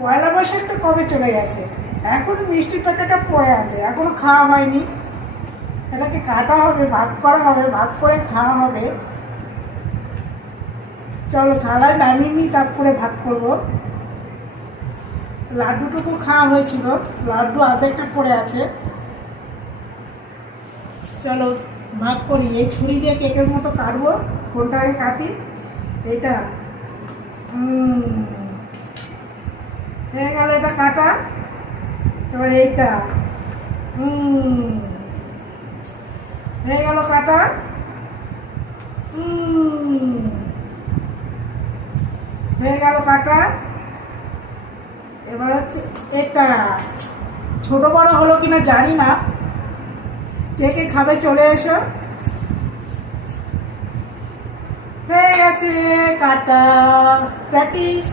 পয়লা বৈশাখটা কবে চলে গেছে, এখন মিষ্টির প্যাকেটটা পড়ে আছে, এখনো খাওয়া হয়নি। এটাকে কাটা হবে, ভাগ করা হবে, ভাগ করে খাওয়া হবে। চলো থালায় নামিয়ে নিই, তারপরে ভাগ করবো। লাড্ডুটুকু খাওয়া হয়েছিল, লাড্ডু আধেকটা পড়ে আছে। চলো ভাগ করি। এই ছুরি দিয়ে কেকের মতো কাটবো। কোনটা আগে কাটি? এটা হয়ে গেল, এটা কাটা। এবার এইটা হয়ে গেল কাটা। হয়ে গেল কাটা। এবার হচ্ছে এটা। ছোট বড় হলো কিনা জানি না, কে কে খাবে চলে এসো। হয়ে গেছে কাটা। প্র্যাকটিস।